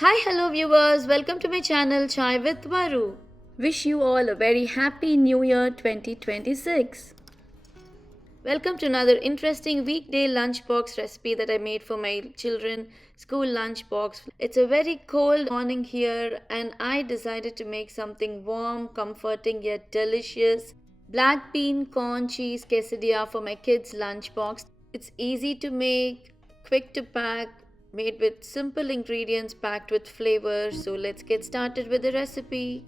Hi, hello viewers. Welcome to my channel Chai with Varu. Wish you all a very happy New Year 2026. Welcome to another interesting weekday lunchbox recipe that I made for my children school lunchbox. It's a very cold morning here and I decided to make something warm, comforting yet delicious. Black bean corn cheese quesadilla for my kids lunchbox. It's easy to make, quick to pack, made with simple ingredients packed with flavor. So let's get started with the recipe.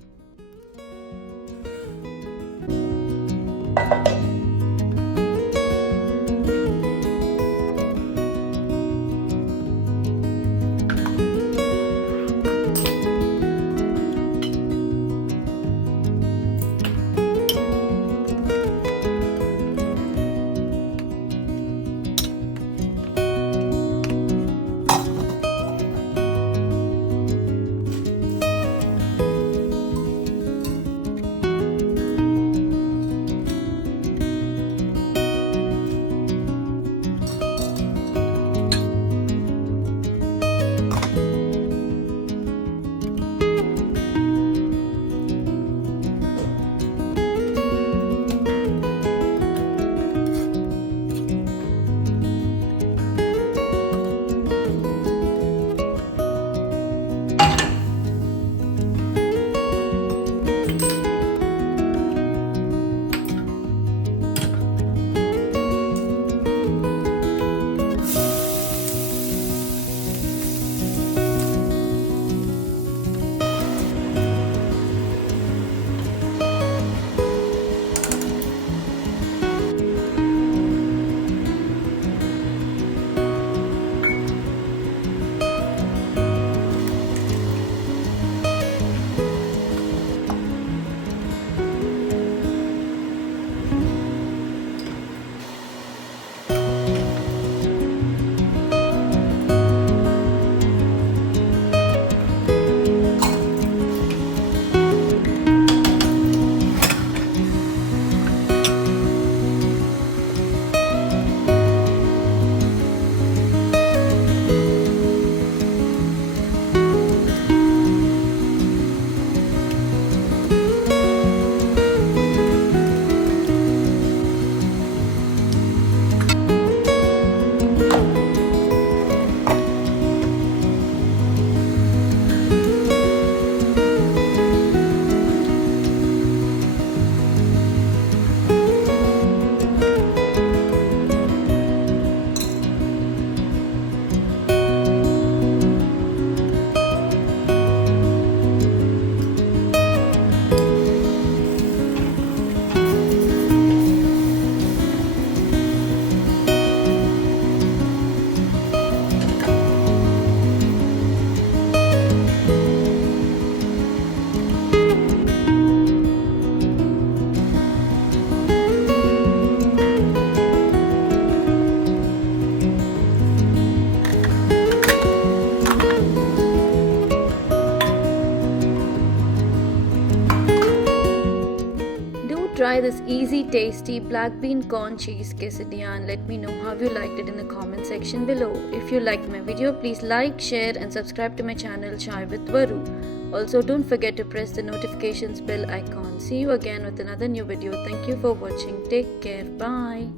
Try this easy, tasty black bean corn cheese quesadilla and let me know how you liked it in the comment section below. If you liked my video, please like, share and subscribe to my channel Chai with Varu. Also, don't forget to press the notifications bell icon. See you again with another new video. Thank you for watching. Take care. Bye.